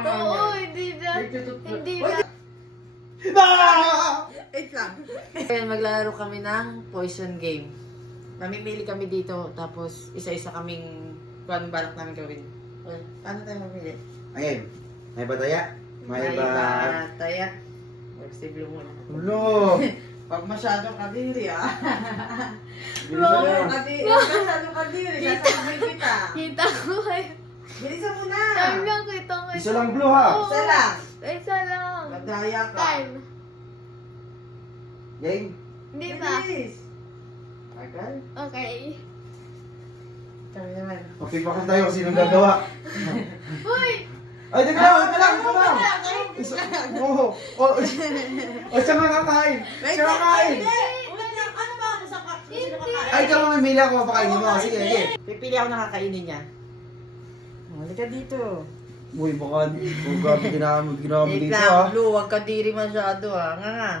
Oo, hindi na. Hindi na. Wait lang. Ayan, maglalaro kami ng poison game. Mamimili kami dito, tapos isa-isa kaming kung anong balak namin gawin. Okay, paano tayo mamili? Ayun. May bataya? May ba... Taya. Mag-stable muna. Ulo! Pag masyadong kadiri, ah. Bilisan mo. Masyadong kadiri, sasabay kita. Kita ko kayo. Bilisan mo na. Time lang kita ko. Isa lang blue ha? Oo. Isa lang. Isa lang. Madaya ka. Time. Game? Hindi ba? Bilis. Tagal. Okay. Kami naman. Papipakan tayo kung sinong gagawa. Uy! Ay, teka lang, teka lang, teka lang. Oo. O, siya nga kakain. Siya nga kakain. Ulit lang. Ano ba? Sino kakain? Ay, ikaw mamimili ako, papakainin mo. Sige, sige. Pipili ako nakakainin niya. Halika dito. Uy, baka grabe ginamit Wait dito lang, ha. Blue, huwag ka diri masyado ha. Nga.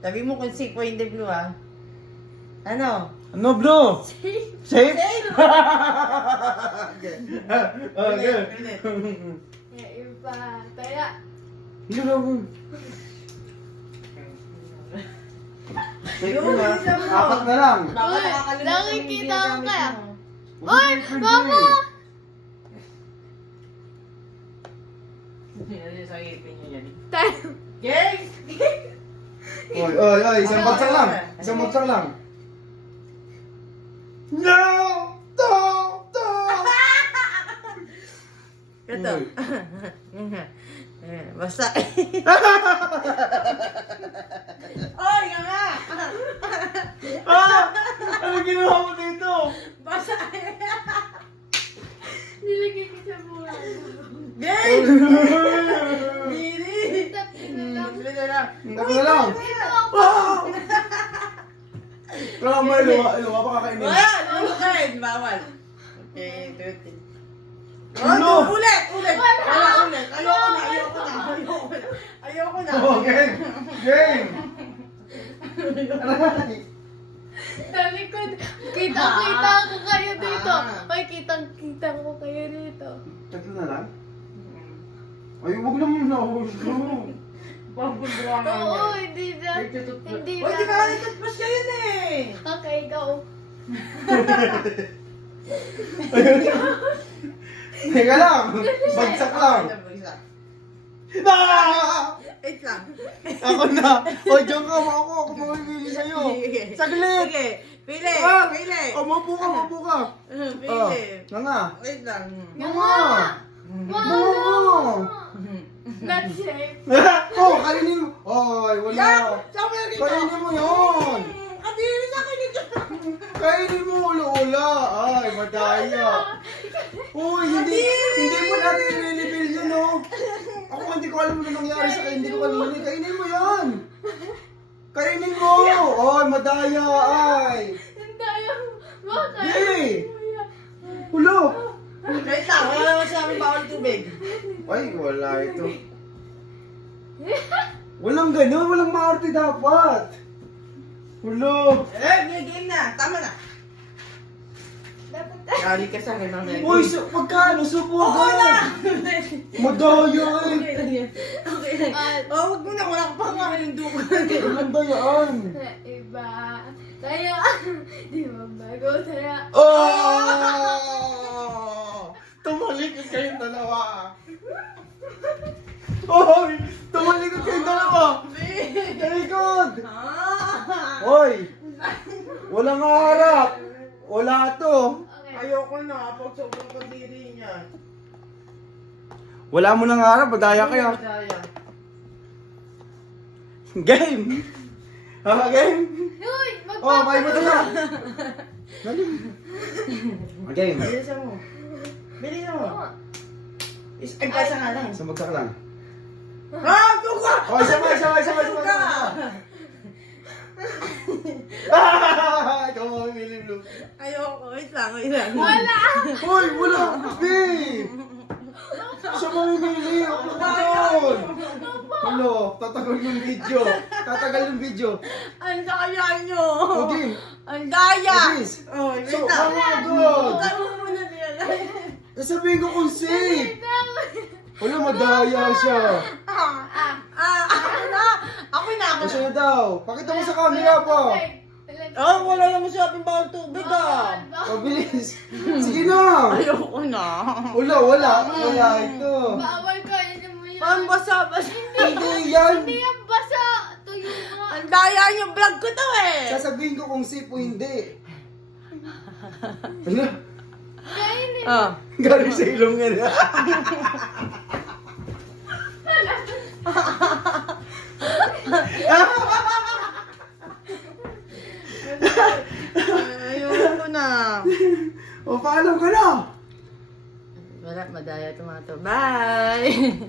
Sabi mo kung safe o hindi, Blue ha. Ano? Ano, bro? Safe? Okay. Ulit. Iba. Taya. Hindi lang. Safe Yun, mo na. bilisan mo. Apat na lang. Baka Uy, nakakalimutan nakikita yung ko kaya. mo. Uy! Mama! Ano sa ipin niyo yan? Time. Gang! Oy, oy, oy, isang bagsak lang. Isang bagsak lang. No! To! To! Ito. Basta. Oy, nga! Ah! Ano ginawa mo dito? Basta. Nilagay ko sa buhay. Gang! Diri! Stop na lang. Dili na lang. Ako na lang. Ah! Kaya may luwa pa kakainin. Wala! Lulukain! Bawal. Okay, 30. Ano? Ulit! Ulit! Wala ulit! Ayoko na! Oh, game! Game! Aray! Sa likod. Kita ko kayo dito. Ah. Uy, kita ko kayo dito. Tatlo na lang? Ay, huwag naman na ako. Oo, hindi na. Hindi Uy, di na. ba? Nagtutpas ka yun eh! Okay, go. Teka lang! Bagsak lang! Ah! Wait lang. Ako na! O, diyan ka mo ako! Ako mamimili sa'yo! Saglit! Sige. Pili! Ah! Pili! O, maupo ka! Maupo ka! Ah, Pili! nga nga! Wait lang. Nga nga! Wow! Not safe. Oh, kainin mo! Ay, wala! Saan mo yung dito? Kainin mo yun! Kadiri sa akin dito! Kainin mo, ula-ula! Ay, madaya! Uy, hindi mo natin i-reveal yun, no? Ako hindi ko alam ano nangyari sa kainin ko kanina. Kainin mo yan! Kainin mo! Ay, madaya! Ay! Hindi yung... Bakit? Hey! Ulo! Wait lang, wala naman sa amin bawal tubig. Ay, wala ito. Walang ganun, walang maarte dapat. Ulo! Eh, may game na. Tama na. Dapat Kali ka sa akin mamaya. Uy, pagkano? Subo agad! Madaya eh! Okay lang. Oh, wag mo na. Wala ko pa kakain ng dugo. Walang dayaan! sa iba. Kaya, di ba bago? Kaya, Oh! Tumalikod kayong dalawa! Hoy! Tumalikod kayong dalawa! Talikod! Hoy! Walang harap! Wala to! okay. Ayoko na. Pag sobrang kadiri niya. Wala mo nang harap, madaya kayo. Madaya. Game! Ha, game? Uy, Oh, may madaya! Dali. Game! Bilisan mo. Bilisan mo. Ay, pasa nga lang. Isang bagsak lang. Ah, dugo! Oh, isa pa! Ah! Ikaw mamimili, Blue. Ayoko. Wait lang, wait lang. Wala! Hoy, wala! Babe! Siya mamimili! Ako na doon! Hello, tatagal yung video. Ang daya nyo! Okay. Ang daya! Obis. Oh, wait So, lang. come on, good. Huwag mo muna nila. Sabihin ko kung safe. Wait lang. Wala, madaya siya. Ako na. Kasi na daw. Pakita mo sa camera pa. Wala naman sa ating bawal tubig Mabilis. Sige na. Ayoko na. Wala ito. Bawal ka, yun mo yan. Parang basa-basa. Hindi yan. Hindi yan basa. Tuyo nga. Ang daya yung vlog ko to eh. Sasabihin ko kung safe o hindi. Ano? Kainin. Galing sa ilong yan. Ayoko na. O, paalam ka na. Wala, madaya tomato. Bye!